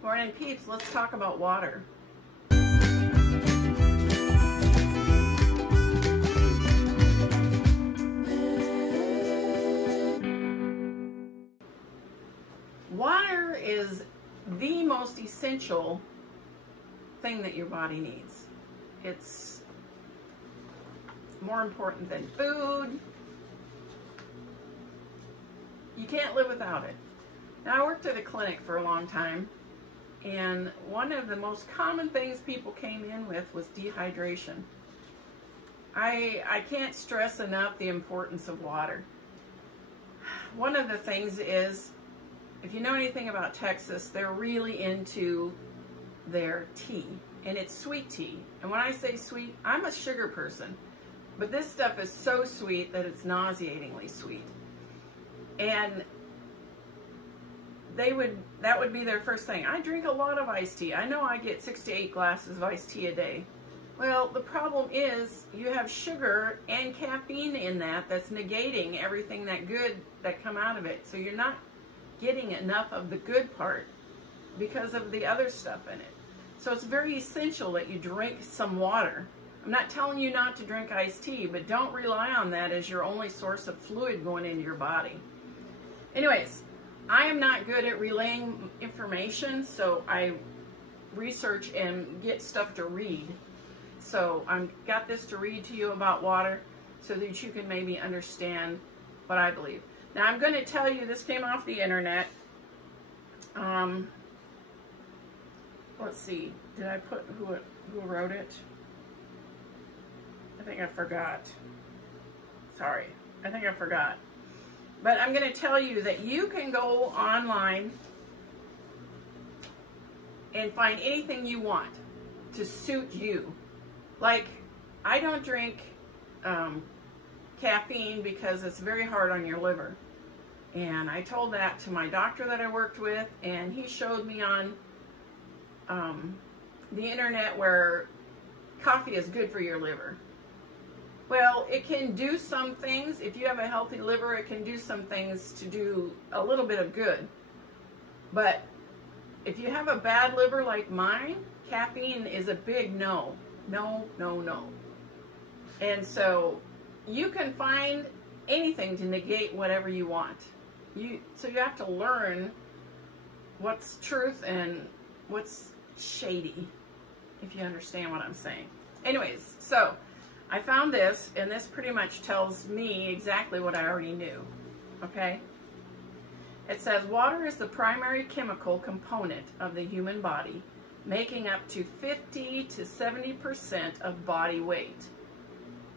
Morning, peeps. Let's talk about water. Water is the most essential thing that your body needs. It's more important than food. You can't live without it. Now, I worked at a clinic for a long time, and one of the most common things people came in with was dehydration. I can't stress enough the importance of water. One of the things is, if you know anything about Texas, they're really into their tea, and it's sweet tea. And when I say sweet, I'm a sugar person, but this stuff is so sweet that it's nauseatingly sweet. And that would be their first thing. I drink a lot of iced tea. I know I get 6 to 8 glasses of iced tea a day. Well, the problem is you have sugar and caffeine in that that's negating everything that good that come out of it. So you're not getting enough of the good part because of the other stuff in it. So it's very essential that you drink some water. I'm not telling you not to drink iced tea, but don't rely on that as your only source of fluid going into your body. Anyways, I am not good at relaying information, so I research and get stuff to read. So I've got this to read to you about water so that you can maybe understand what I believe. Now, I'm going to tell you, this came off the internet. Let's see, did I put who wrote it? I think I forgot. Sorry, I think I forgot. But I'm going to tell you that you can go online and find anything you want to suit you. Like, I don't drink caffeine because it's very hard on your liver. And I told that to my doctor that I worked with, and he showed me on the internet where coffee is good for your liver. Well, it can do some things. If you have a healthy liver, it can do some things to do a little bit of good. But if you have a bad liver like mine, caffeine is a big no. No, no, no. And so you can find anything to negate whatever you want. So you have to learn what's truth and what's shady, if you understand what I'm saying. Anyways, so I found this, and this pretty much tells me exactly what I already knew, okay? It says, water is the primary chemical component of the human body, making up to 50 to 70% of body weight.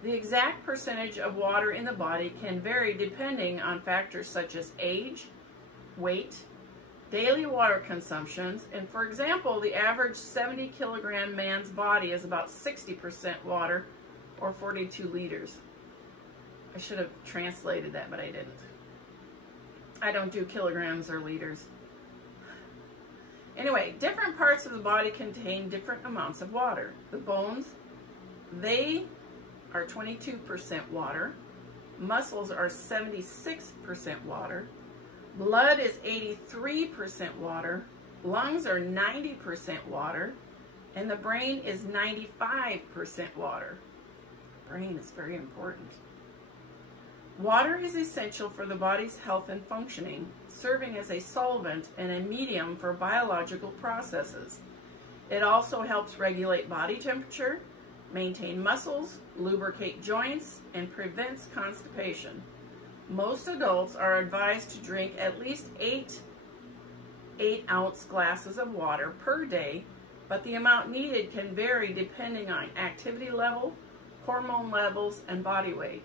The exact percentage of water in the body can vary depending on factors such as age, weight, daily water consumptions, and for example, the average 70 kilogram man's body is about 60% water, or 42 liters. I should have translated that, but I didn't. I don't do kilograms or liters. Anyway, different parts of the body contain different amounts of water. The bones, they are 22% water. Muscles are 76% water. Blood is 83% water. Lungs are 90% water. And the brain is 95% water. Brain is very important. Water is essential for the body's health and functioning, serving as a solvent and a medium for biological processes. It also helps regulate body temperature, maintain muscles, lubricate joints, and prevents constipation. Most adults are advised to drink at least 8-ounce glasses of water per day, but the amount needed can vary depending on activity level, hormone levels, and body weight.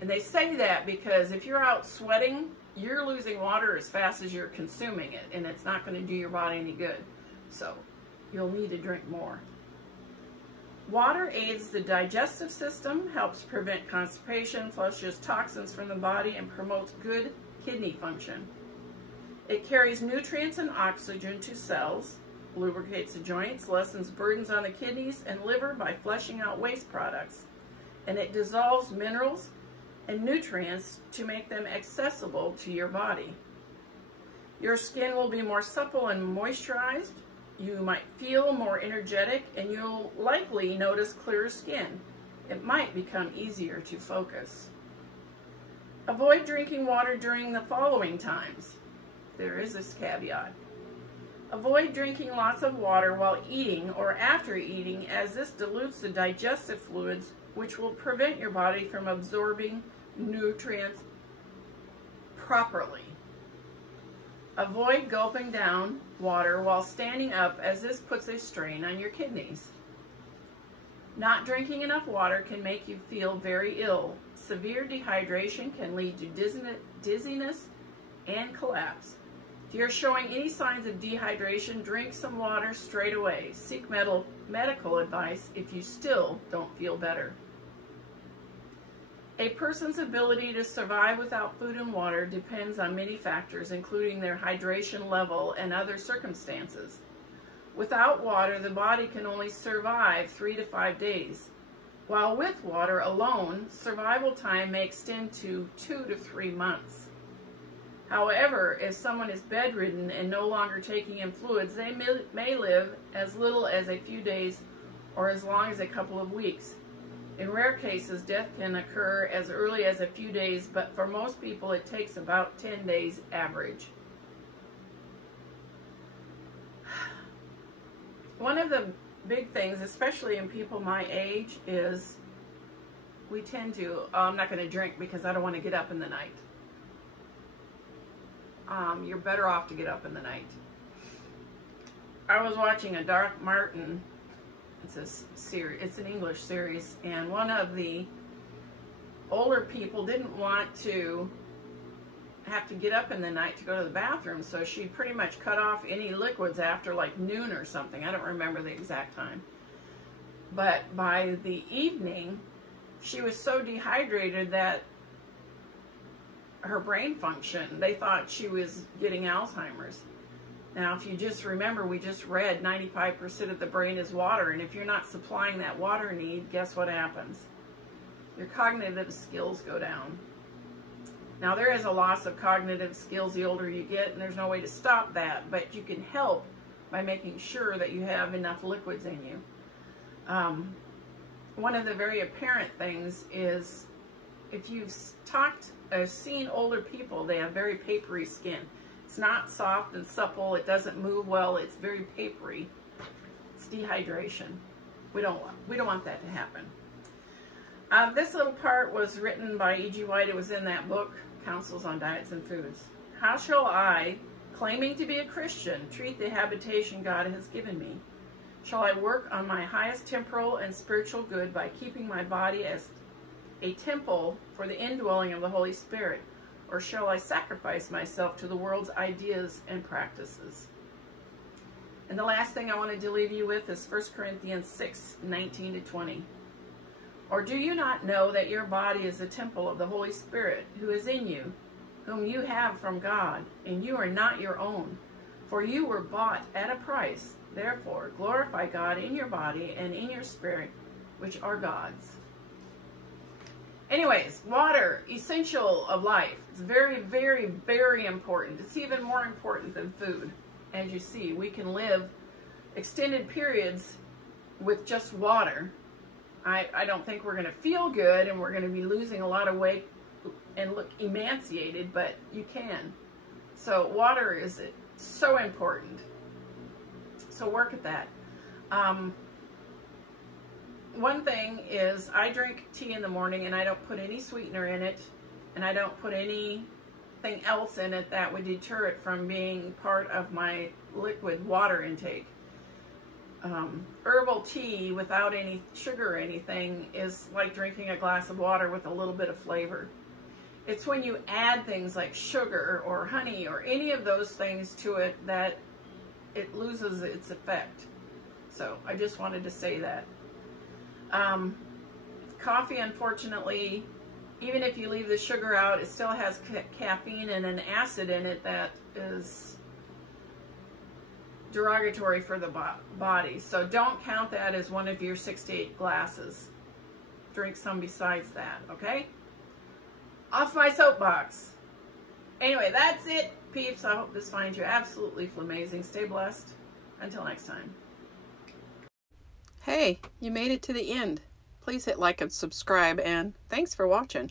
And they say that because if you're out sweating, you're losing water as fast as you're consuming it, and it's not going to do your body any good. So you'll need to drink more. Water aids the digestive system, helps prevent constipation, flushes toxins from the body, and promotes good kidney function. It carries nutrients and oxygen to cells, lubricates the joints, lessens burdens on the kidneys and liver by flushing out waste products, and it dissolves minerals and nutrients to make them accessible to your body. Your skin will be more supple and moisturized. You might feel more energetic, and you'll likely notice clearer skin. It might become easier to focus. Avoid drinking water during the following times. There is this caveat. Avoid drinking lots of water while eating or after eating, as this dilutes the digestive fluids, which will prevent your body from absorbing nutrients properly. Avoid gulping down water while standing up, as this puts a strain on your kidneys. Not drinking enough water can make you feel very ill. Severe dehydration can lead to dizziness and collapse. If you're showing any signs of dehydration, drink some water straight away. Seek medical advice if you still don't feel better. A person's ability to survive without food and water depends on many factors, including their hydration level and other circumstances. Without water, the body can only survive 3 to 5 days, while with water alone, survival time may extend to 2 to 3 months. However, if someone is bedridden and no longer taking in fluids, they may live as little as a few days or as long as a couple of weeks. In rare cases, death can occur as early as a few days, but for most people it takes about 10 days average. One of the big things, especially in people my age, is we tend to, I'm not going to drink because I don't want to get up in the night. You're better off to get up in the night. I was watching a Doc Martin, it's an English series, and one of the older people didn't want to have to get up in the night to go to the bathroom, so she pretty much cut off any liquids after like noon or something. I don't remember the exact time. But by the evening, she was so dehydrated that her brain function, they thought she was getting Alzheimer's. Now, if you just remember, we just read 95% of the brain is water, and if you're not supplying that water need, guess what happens? Your cognitive skills go down. Now, there is a loss of cognitive skills the older you get, and there's no way to stop that, but you can help by making sure that you have enough liquids in you. One of the very apparent things is, if you've seen older people, they have very papery skin. It's not soft and supple. It doesn't move well. It's very papery. It's dehydration. We don't want that to happen. This little part was written by E.G. White. It was in that book, Counsels on Diets and Foods. How shall I, claiming to be a Christian, treat the habitation God has given me? Shall I work on my highest temporal and spiritual good by keeping my body as a temple for the indwelling of the Holy Spirit? Or shall I sacrifice myself to the world's ideas and practices? And the last thing I wanted to leave you with is 1 Corinthians 6:19-20. Or do you not know that your body is a temple of the Holy Spirit who is in you, whom you have from God, and you are not your own? For you were bought at a price. Therefore, glorify God in your body and in your spirit, which are God's. Anyways, water, essential of life. It's very, very, very important. It's even more important than food. As you see, we can live extended periods with just water. I don't think we're going to feel good and we're going to be losing a lot of weight and look emaciated, but you can. So water is so important. So work at that. One thing is, I drink tea in the morning and I don't put any sweetener in it, and I don't put anything else in it that would deter it from being part of my liquid water intake. Herbal tea without any sugar or anything is like drinking a glass of water with a little bit of flavor. It's when you add things like sugar or honey or any of those things to it that it loses its effect. So I just wanted to say that. Coffee, unfortunately, even if you leave the sugar out, it still has caffeine and an acid in it that is derogatory for the body. So don't count that as one of your 6 to 8 glasses. Drink some besides that, okay? Off my soapbox. Anyway, that's it, peeps. I hope this finds you absolutely flamazing. Stay blessed. Until next time. Hey, you made it to the end. Please hit like and subscribe, and thanks for watching.